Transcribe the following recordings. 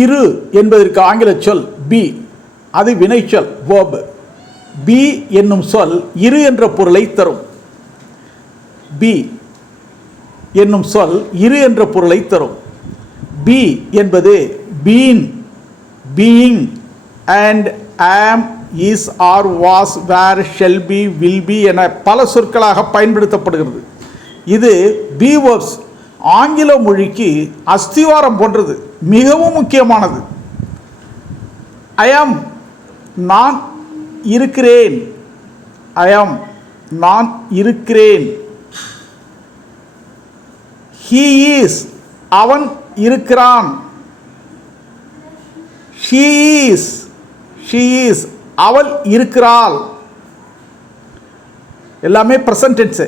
இரு என்பதற்கு ஆங்கில சொல் பி, அது வினைச்சொல் verb. பி என்னும் சொல் இரு என்ற பொருளை தரும். பி என்னும் சொல் இரு என்ற பொருளை தரும். பி என்பது been, being and am, is, are, was, were, shall be, will be என பல சொற்களாக பயன்படுத்தப்படுகிறது. இது பி வேர்ப்ஸ் ஆங்கில மொழிக்கு அஸ்திவாரம் போன்றது, மிகவும் முக்கியமானது. ஐ ஆம், நான் இருக்கிறேன். ஐ ஆம், நான் இருக்கிறேன். ஹீ இஸ், அவன் இருக்கிறான். ஷீ இஸ், ஷீ இஸ், அவள் இருக்கிறாள். எல்லாமே பிரசன்ட் டென்ஸ்.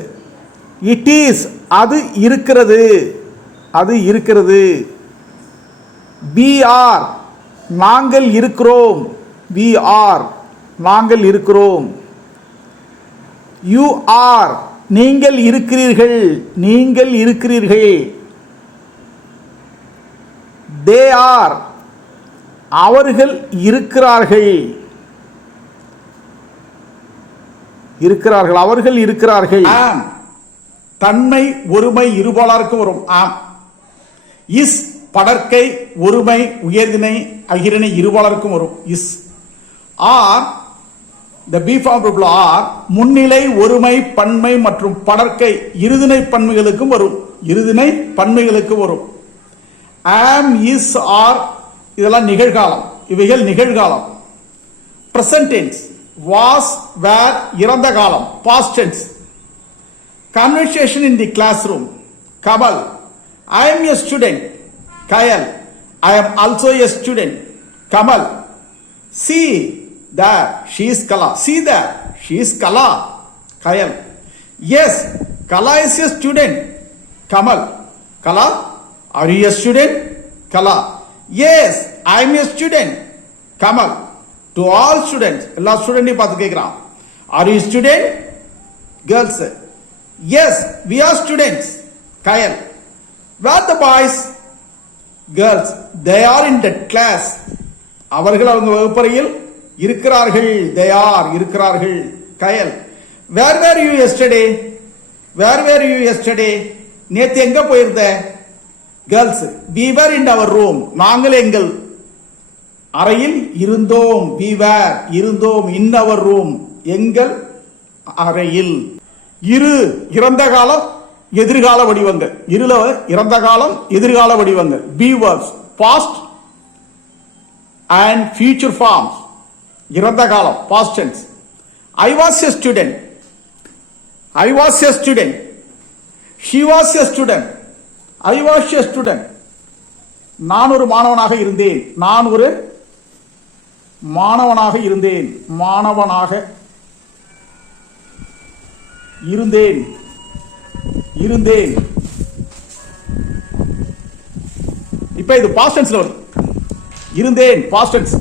இட் இஸ், அது இருக்கிறது, அது இருக்கிறது. we are, நாங்கள் இருக்கிறோம். we are, நாங்கள் இருக்கிறோம். you are, நீங்கள் இருக்கிறீர்கள், நீங்கள் இருக்கிறீர்கள். they are, அவர்கள் இருக்கிறார்கள், இருக்கிறார்கள், அவர்கள் இருக்கிறார்கள். தன்மை ஒருமை இருபாலருக்கு வரும் ஆம். இஸ் படற்கை ஒருமை உயர்திணை அகிரணை இருபாலருக்கும் வரும் is. Are, the be form plural are முன்னிலை ஒருமை பன்மை மற்றும் படற்கை இருதிணை பன்மைகளுக்கும் வரும், இருதிணை பன்மைகளுக்கு வரும். ஆம், இஸ், ஆர் இதெல்லாம் நிகழ்காலம், இவைகள் நிகழ்காலம். பிரசன்ட் டென்ஸ் வாஸ், வேர் இறந்த காலம் past tense. Conversation in the classroom. Kamal, I am a student. Kayal, I am also a student. Kamal, see there, she is Kala. See there, she is Kala. Kayal, yes, Kala is a student. Kamal, Kala, are you a student? Kala, yes, I am a student. Kamal, to all students, எல்லா ஸ்டூடெண்டையும் பார்த்து கேட்கிறான். Are you a student? Girls, yes, we are students. Kayal, where are the boys? Girls, they are in that class. அவர்கள் அவங்க வகுப்பறையில் இருக்கிறார்கள். they are இருக்கிறார்கள். Kayal, where were you yesterday? where were you yesterday? நேத்து எங்க போயிருந்த? Girls, we were in our room. நாங்கள் எங்கள் அறையில் இருந்தோம். we were இருந்தோம். in our room எங்கள் அறையில். இரு இறந்த காலம் எதிர்கால வடிவங்கள். இருல இறந்த காலம் எதிர்கால வடிவங்கள். Be verbs past and future forms. இறந்த காலம் past tense. I was a student. I was a student. She was a student. I was a student. நான் ஒரு மாணவனாக இருந்தேன். நான் ஒரு மாணவனாக இருந்தேன். மாணவனாக இருந்தேன். இருந்தேன். இப்ப இது பாஸ்ட் டென்ஸ்ல வருது. இருந்தேன் பாஸ்ட் டென்ஸ்.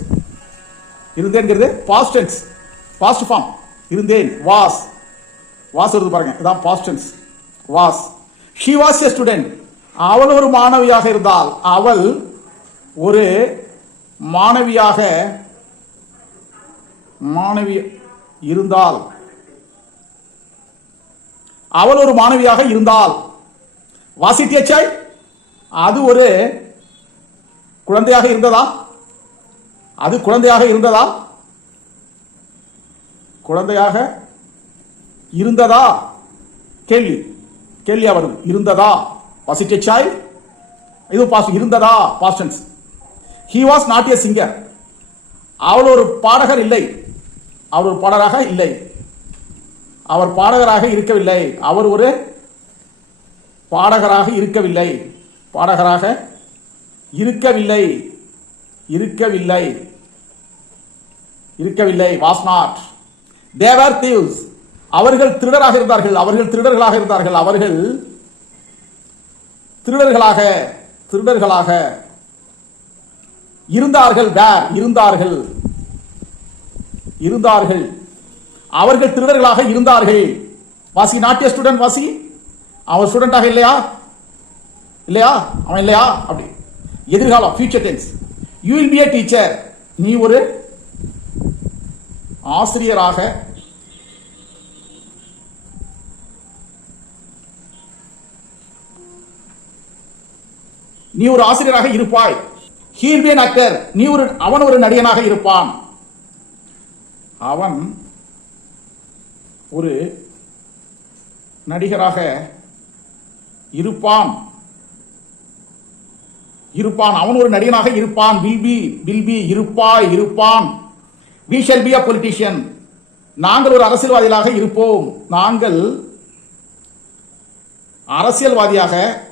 இருந்தேன்ங்கிறது பாஸ்ட் டென்ஸ், பாஸ்ட் ஃபார்ம். இருந்தேன். வாஸ், வாஸ் வருது பாருங்க, இதான் past tense. Was. She was a student. அவள் ஒரு மாணவியாக இருந்தால். அவள் ஒரு மாணவியாக இருந்தால். அவள் ஒரு மாணவியாக இருந்தால். வாசித்தியச்சாய், அது ஒரு குழந்தையாக இருந்ததா? அது குழந்தையாக இருந்ததா? குழந்தையாக இருந்ததா? கேள்வி, கேள்வியா வருது. இருந்ததா? வாசித்தியச்சாய், இது பாஸ்ட். இருந்ததா past tense. he was not a singer. அவள் ஒரு பாடகர் இல்லை. அவர் ஒரு பாடகராக இல்லை. அவர் பாடகராக இருக்கவில்லை. அவர் ஒரு பாடகராக இருக்கவில்லை. பாடகராக இருக்கவில்லை. இருக்கவில்லை. இருக்கவில்லை. Was not. they were thieves. அவர்கள் திருடராக இருந்தார்கள். அவர்கள் திருடர்களாக இருந்தார்கள். அவர்கள் திருடர்களாக திருடர்களாக இருந்தார்கள். வேர் இருந்தார்கள். இருந்தார்கள். அவர்கள் திருடர்களாக இருந்தார்கள். வாசி நாட் எ ஸ்டூடெண்ட். வாசி அவன் ஸ்டூடெண்டாக இல்லையா? இல்லையா? அவன் இல்லையா? அப்படி எதிர்காலம் future tense. You will be a teacher. நீ ஒரு ஆசிரியராக இருப்பாய். he will be an actor. அவன் ஒரு நடிகனாக இருப்பான். அவன் ஒரு நடிகராக இருப்பான். அவன் ஒரு நடிகனாக இருப்பான். will be இருப்பான். we shall be a politician. நாங்கள் ஒரு அரசியல்வாதியாக இருப்போம். நாங்கள் அரசியல்வாதியாக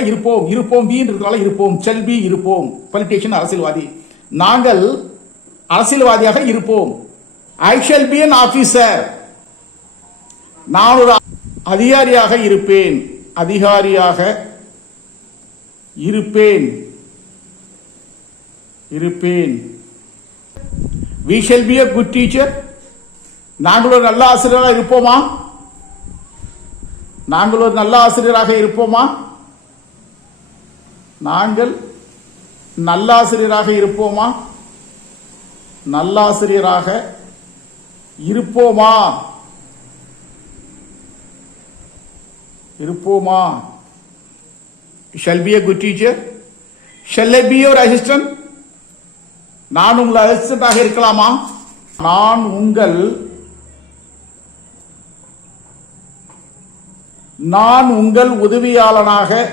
இருப்போம். இருப்போம். shall be இருப்போம். politician அரசியல்வாதி. நாங்கள் அரசியல்வாதியாக இருப்போம். I shall be an officer. நான் ஒரு அதிகாரியாக இருப்பேன். we shall be a good teacher. நாங்கள் ஒரு நல்ல ஆசிரியராக இருப்போமா? நாங்கள் நல்ல ஆசிரியராக இருப்போமா? shall be a good teacher. shall I be your assistant? நான் உங்கள் அசிஸ்டண்டாக இருக்கலாமா? நான் உங்கள் உதவியாளனாக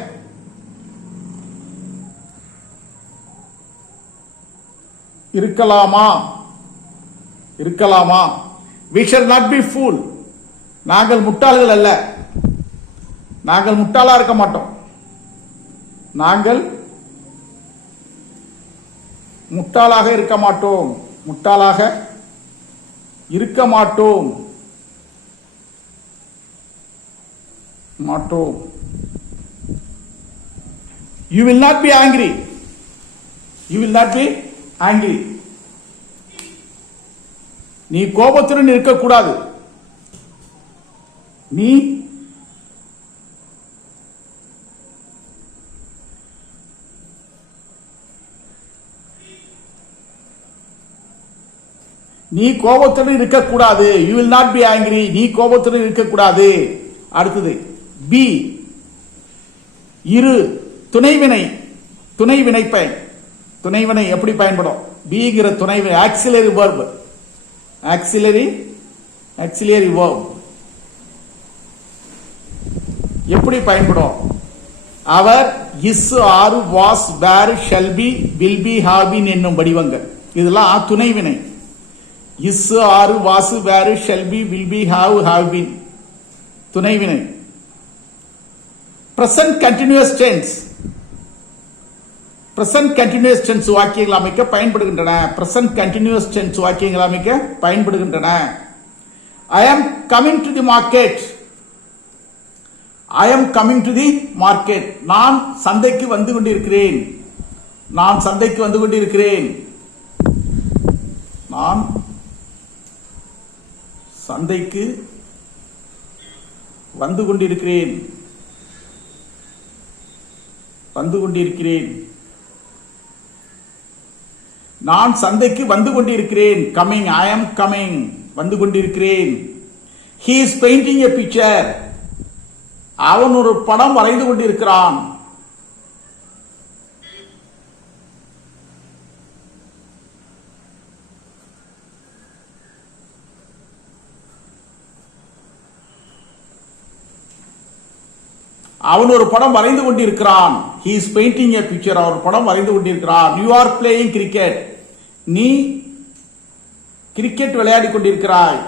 இருக்கலாமா? we shall not be fool. நாங்கள் முட்டாள்கள் அல்ல. நாங்கள் முட்டாளா இருக்க மாட்டோம். முட்டாளாக இருக்க மாட்டோம். You will not be angry. நீ கோபத்துடன் இருக்கக்கூடாது. நீ கோபத்துடன் இருக்கக்கூடாது. You will not be angry. நீ கோபத்துடன் இருக்கக்கூடாது. அடுத்தது பி இரு துணைவினை பயன். துணைவினை எப்படி பயன்படும்? பிங்கிற துணைவினை ஆக்சிலரி verb. எப்படி பயன்படும்? அவர் is are was were shall be will be have been என்னும் வடிவங்கள். இதெல்லாம் துணைவினை. Is are was were shall be will be have been துணைவினை. பிரசன்ட் கண்டினியூஸ் டென்ஸ் வாக்கியங்கள் அமைக்க பயன்படுகின்றன. I am coming to the market. நான் சந்தைக்கு வந்து கொண்டிருக்கிறேன். coming. I am coming. வந்து கொண்டிருக்கிறேன். He is painting a picture. அவன் ஒரு படம் வரைந்து கொண்டிருக்கிறான். அவன் ஒரு படம் வரைந்து கொண்டிருக்கிறான். He is painting a picture. அவர் படம் வரைந்து கொண்டிருக்கிறான். You are playing cricket. நீ கிரிக்கெட் விளையாடிக் கொண்டிருக்கிறாய்.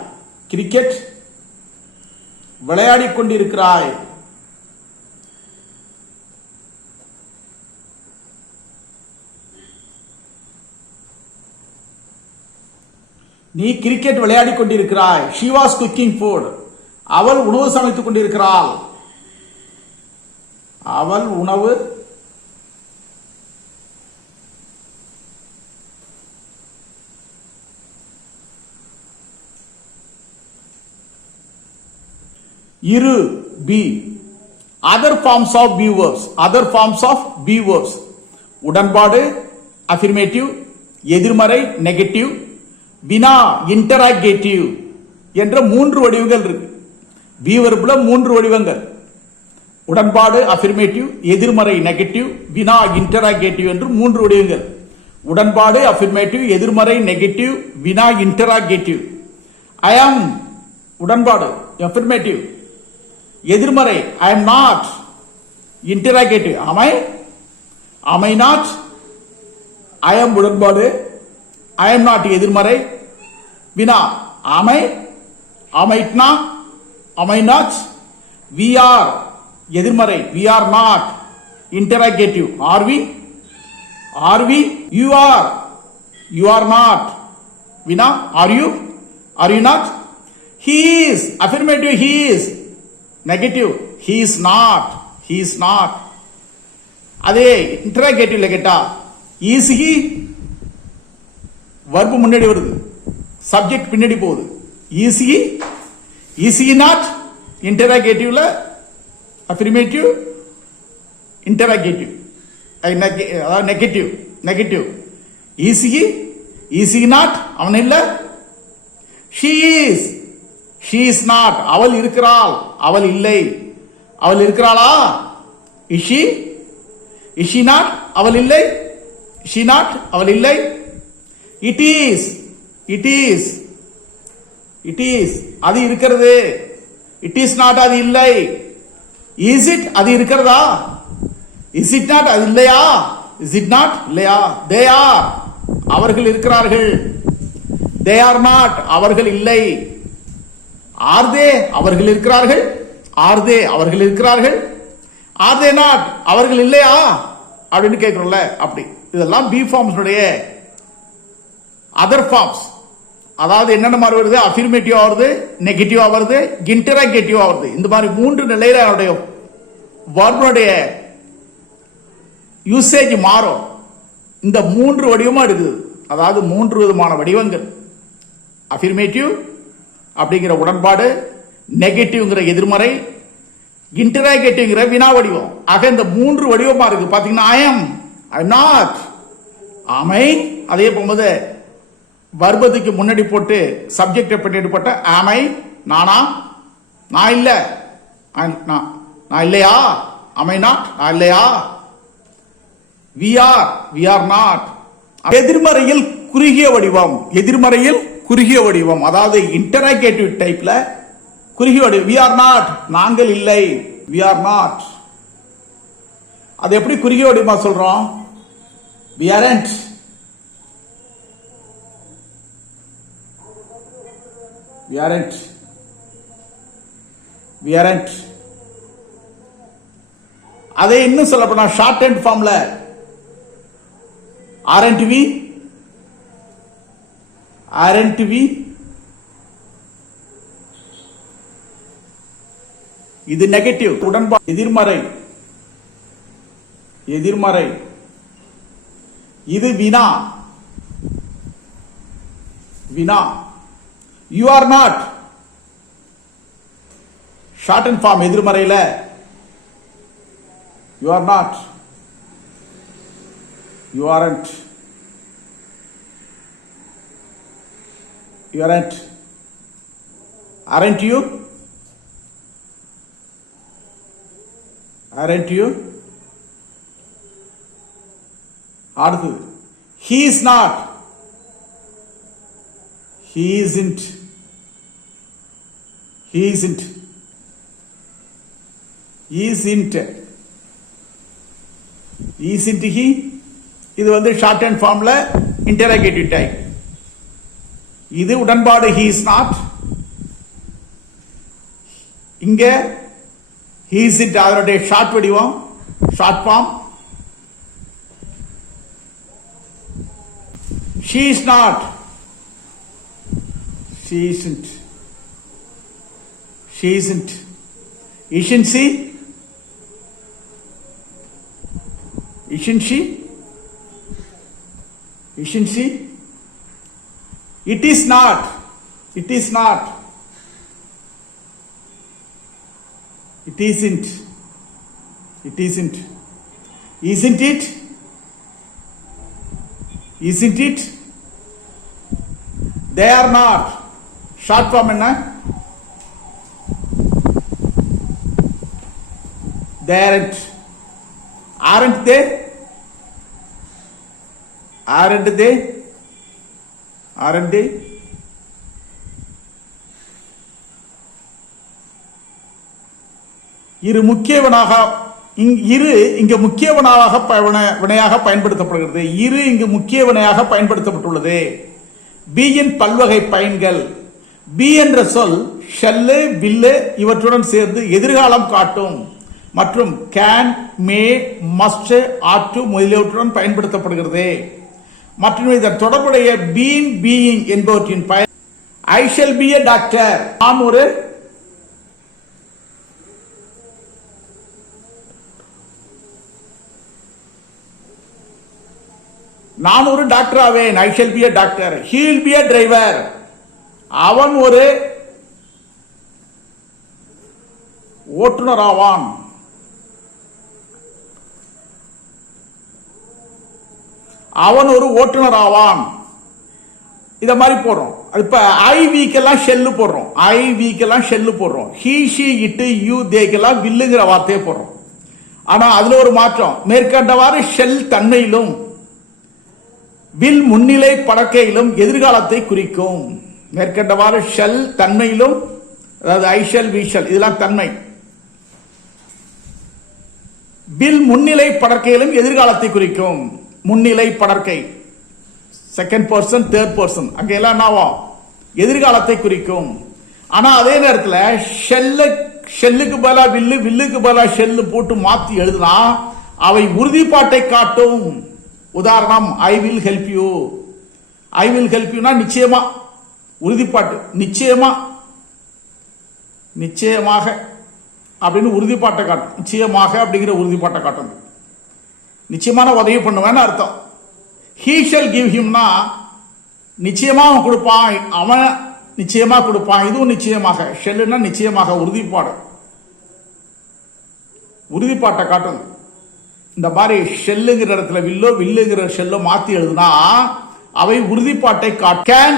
நீ கிரிக்கெட் விளையாடிக் கொண்டிருக்கிறாய். She was cooking food. அவள் உணவு சமைத்துக் கொண்டிருக்கிறாள். இரு be. Other forms of be verbs. Other forms of be verbs. உடன்பாடு affirmative, எதிர்மறை நெகட்டிவ், வினா இன்டராகேட்டிவ் என்ற 3 வடிவங்கள் இருக்கு. be verbல 3 வடிவங்கள். உடன்பாடு affirmative, எதிர்மறை நெகட்டிவ், வினா இன்டராகேட்டிவ் என்று 3 வடிவங்கள். உடன்பாடு affirmative, எதிர்மறை நெகட்டிவ், வினா இன்டராகேட்டிவ். I am உடன்பாடு affirmative, எதிர்மறை I am not, interrogative am I not, I am உடன்பாடு I am not எதிர்மறை, வினா am I not, we are எதிர்மறை we are not, interrogative are we, you are not, வினா are you not, he is affirmative he is, negative he is not. அதே இன்டராகேட்டிவ்ல கேட்டா is he, verb முன்னாடி வருது, subject பின்னாடி போகுது. is he not, இன்டராகேட்டிவ்ல affirmative interrogative அதாவது negative is he not, அவன் இல்ல. she is not, அவள் இருக்கிறாள் அவள் இல்லை. அவள் இருக்கிறாளா, is she not, அவள் இல்லை. she not, அவள் இல்லை. it is அது இருக்கிறது. it is not, அது இல்லை. is it, அது இருக்கிறதா. is it not, அது இல்லையா. is it not, இல்லையா. they are, அவர்கள் இருக்கிறார்கள். they are not, அவர்கள் இல்லை. are they, அவர்கள் இருக்கிறார்கள். are they, அவர்கள் இருக்கிறார்கள். are they not, அவர்கள் இல்லையா அப்படின்னு கேட்கிறோம்ல. அப்படி இதெல்லாம் பி ஃபார்ம்ஸ் உடைய அதர் ஃபார்ம்ஸ். அதாவது என்னென்ன மாதிரி வருது, அஃபிர்மேட்டிவா வருது, நெகட்டிவா வருது, இன்டராகேட்டிவா வருது. இந்த மாதிரி 3 நிலையில அவருடைய வர்புடைய யூசேஜ் மாறும். இந்த 3 வடிவமா இருக்குது. அதாவது 3 விதமான வடிவங்கள். அஃபிர்மேட்டிவ் அப்படிங்கிற உடன்பாடு, நெகட்டிவ்ங்கிற எதிர்மறை, இன்டராகேட்டிவ்ங்கிற வினா வடிவம். ஆக இந்த 3 வடிவமா இருக்கு. பாத்தீங்கன்னா I am not, am I, அதே போகும்போது வர்பத்துக்கு முன்னாடி போட்டு சப்ஜெக்ட் பின்னாடி போட்ட am I, நானா, நான் இல்ல, நான் இல்லையா, am I not, நான் இல்லையா, we are not. எதிர்மறையில் குறுகிய வடிவம், அதாவது இன்டராகேட்டிவ் டைப்ல குறுகிய வடிவம். we are not, நாங்கள் இல்லை, we are not. அது எப்படி குறுகிய வடிவமா சொல்றோம், we aren't, அதை இன்னும் சொல்ல போனா ஷார்ட் ஹேண்ட் ஃபார்ம்ல aren't we, இது நெகட்டிவ் உடன்பாடு. எதிர்மறை இது வினா. you are not, short and form எதிர்மறையில you are not, you aren't, aren't you, அடுத்தது he is not, he isn't, he, இது வந்து ஷார்ட் ஹேண்ட் ஃபார்ம்ல இன்டராகேட்டிவ் டைப். இது உடன்பாடு he is not. இங்க he isn't அதனுடைய ஷார்ட் வடிவம், short form. she is not, she isn't, isn't she, it is not, It isn't. It isn't. Isn't it? Isn't it? They are not. Short form என்ன? They aren't. Aren't they? Aren't they? Aren't they? இரு முக்கியவனாக இரு இங்கு முக்கியவனாக வினையாக பயன்படுத்தப்படுகிறது. இரு இங்கு முக்கிய வினையாக பயன்படுத்தப்பட்டுள்ளது. பீயின் பல்வகை பயன்கள். பி என்ற சொல் ஷல்லு வில்லு இவற்றுடன் சேர்ந்து எதிர்காலம் காட்டும் மற்றும் can may must ought to முதலியவற்றுடன் பயன்படுத்தப்படுகிறது. மற்றும் இதன் தொடர்புடைய பீன் பீயிங் என்பவற்றின் பயன் I shall be a doctor. நான் ஒரு டாக்டர் ஆவேன். I shall be a doctor. He will be a driver. அவன் ஒரு ஓட்டுநர் ஆவான். அவன் ஒரு ஓட்டுநர் ஆவான். இத மாதிரி போடுறோம். இப்ப ஐ வீக்கெல்லாம் ஷெல்லு போடுறோம். ஐ வீக்கெல்லாம் ஷெல்லு போடுறோம். ஹி ஷி இட் யூ தேக்கெல்லாம் வில்லுங்கிற வார்த்தையை போடுறோம். ஆனா அதுல ஒரு மாற்றம். மேற்கண்டவாறு ஷெல் தன்மையிலும் வில் முன்னிலை படக்கையிலும் எதிர்காலத்தை குறிக்கும். மேற்கண்டவாறு ஷெல் தன்மையிலும், அதாவது ஐ ஷெல் வி ஷெல் இதெல்லாம் தன்மை. வில் முன்னிலை படக்கையிலும் எதிர்காலத்தை குறிக்கும். முன்னிலை படற்கை செகண்ட் பர்சன் தேர்ட் பர்சன் அங்க எல்லாம் என்னவா எதிர்காலத்தை குறிக்கும். ஆனா அதே நேரத்தில் ஷெல்லுக்கு பதிலா வில்லு வில்லுக்கு பதிலா ஷெல்லு போட்டு மாத்தி எழுதுனா அவை உறுதிப்பாட்டை காட்டும். உதாரணம் I will help you. I will help யூனா நிச்சயமா உறுதிப்பாட்டு. நிச்சயமா நிச்சயமாக அப்படின்னு உறுதிப்பாட்டை காட்டும். நிச்சயமாக அப்படிங்கிற உறுதிப்பாட்டை காட்டும். நிச்சயமான உதவி பண்ணுவேன்னு அர்த்தம். ஹீ ஷல் கிவ் ஹிம்னா நிச்சயமா அவன் கொடுப்பான். அவன் நிச்சயமா கொடுப்பான். இதுவும் நிச்சயமாக. ஷெல்லுன்னா நிச்சயமாக உறுதிப்பாடு. உறுதிப்பாட்டை காட்டும். இந்த மாதிரி ஷெல்லுங்கிற இடத்துல வில்லோ வில்லுங்கிற ஷெல்லோ மாத்தி எழுதுனா அவை உறுதிப்பாட்டை கேன்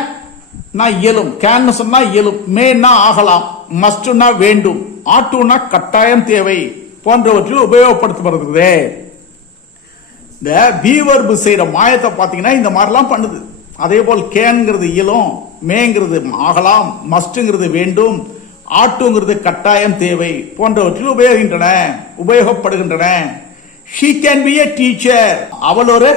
இயலும். கேன் சொன்னா இயலும். மேன்னா ஆகலாம். மஸ்ட்னா வேண்டும். ஆட்டுனா கட்டாயம் தேவை போன்றவற்றில் உபயோகப்படுத்தப்படுகிறது. இந்த பி வர்பு செய்யற மாயத்தை பாத்தீங்கன்னா இந்த மாதிரிலாம் பண்ணுது. அதே போல் கேன்ங்கிறது இயலும், மேங்கிறது ஆகலாம், மஸ்ட்ங்கிறது வேண்டும், ஆட்டுங்கிறது கட்டாயம் தேவை போன்றவற்றில் உபயோகப்படுகின்றன. She can be a teacher. அவள் ஒரு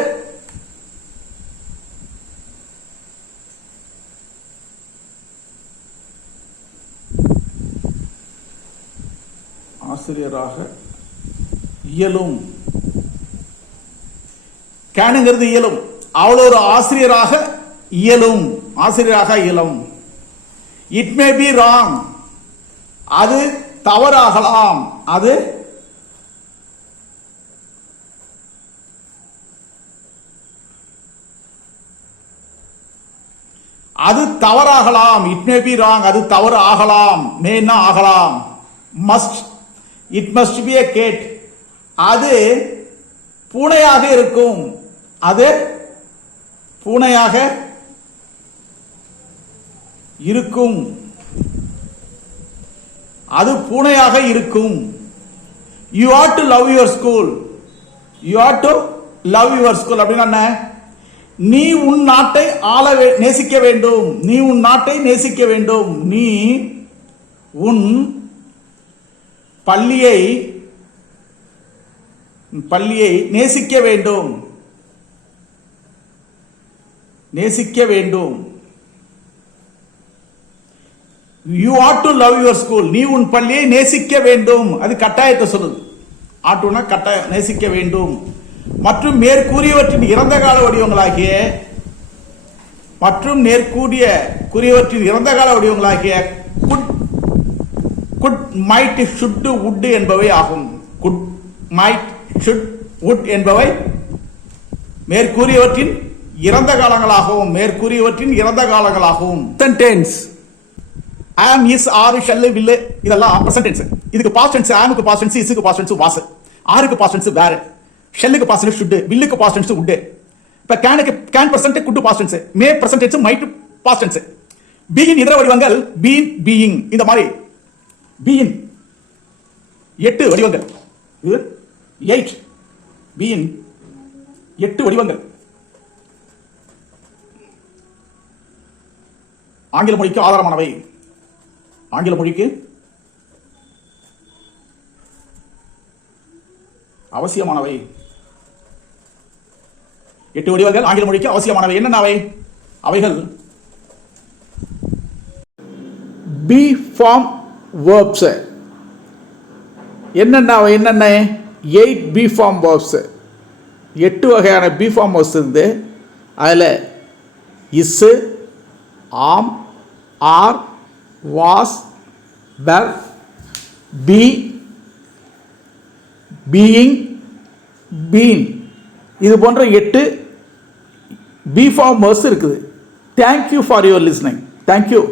ஆசிரியராக இயலும். கேனுங்கிறது இயலும். அவள் ஒரு ஆசிரியராக இயலும். ஆசிரியராக இயலும். It may be wrong. அது தவறாகலாம். அது அது தவறாகலாம். It may be wrong. அது தவறு ஆகலாம். மேன்னா ஆகலாம். Must it must be a cat. அது பூனையாக இருக்கும். அது பூனையாக இருக்கும். அது பூனையாக இருக்கும். You ought to love your school. You ought to love your school அப்படின்னா என்ன? நீ உன் நாட்டை நேசிக்க வேண்டும். நீ உன் நாட்டை நேசிக்க வேண்டும். நீ உன் பள்ளியை நேசிக்க வேண்டும். நேசிக்க வேண்டும். You ought to love your school. நீ உன் பள்ளியை நேசிக்க வேண்டும். அது கட்டாயத்தை சொல்லுது. ஆட்டுனா கட்டாயம் நேசிக்க வேண்டும். மற்றும் மேற்கூறியவற்றின் இறந்த கால வடிவங்களாகிய could could might should would என்பவை ஆகும். குட் மைட் ஷுட் வுட் என்பவை மேற்கூறியவற்றின் இறந்த காலங்களாகவும் sentence am, is, are, shall, will இதெல்லாம் பிரசன்ட் டென்ஸ். இதுக்கு பாஸ்ட் டென்ஸ் ஆமுக்கு பாஸ்ட் டென்ஸ், இஸ்க்கு பாஸ்ட் டென்ஸ் வாஸ், ஆருக்கு பாஸ்ட் டென்ஸ் வேர், ஷெல்லுக்கு பாஸ்ட் டென்ஸ் ஷுட், வில்லுக்கு பாஸ்ட் டென்ஸ் உட். இப்ப கேனுக்கு can present, could past tense, may present tense, might past tense. பீயின் இதர வடிவங்கள் பீன், பீயிங் இந்த மாதிரி. பீயின் 8 வடிவங்கள். இது 8 பீயின் 8 வடிவங்கள். ஆங்கில மொழிக்கு ஆதாரமானவை. ஆங்கில மொழிக்கு அவசியமானவை. 8 வடிவங்கள் ஆங்கில மொழிக்கு அவசியமானவை. என்னென்ன அவை? அவைகள் பி ஃபார்ம் வேர்ப்ஸ். என்னென்ன 8 பி ஃபார்ம் வேர்ப்ஸ். 8 வகையான பி ஃபார்ம் வேர்ப்ஸ் இருந்து அதில் is, am, are, was, were, be, being, been இது போன்ற 8 பி ஃபார்ம் வேர்ப்ஸ் இருக்குது. Thank you for your listening. Thank you.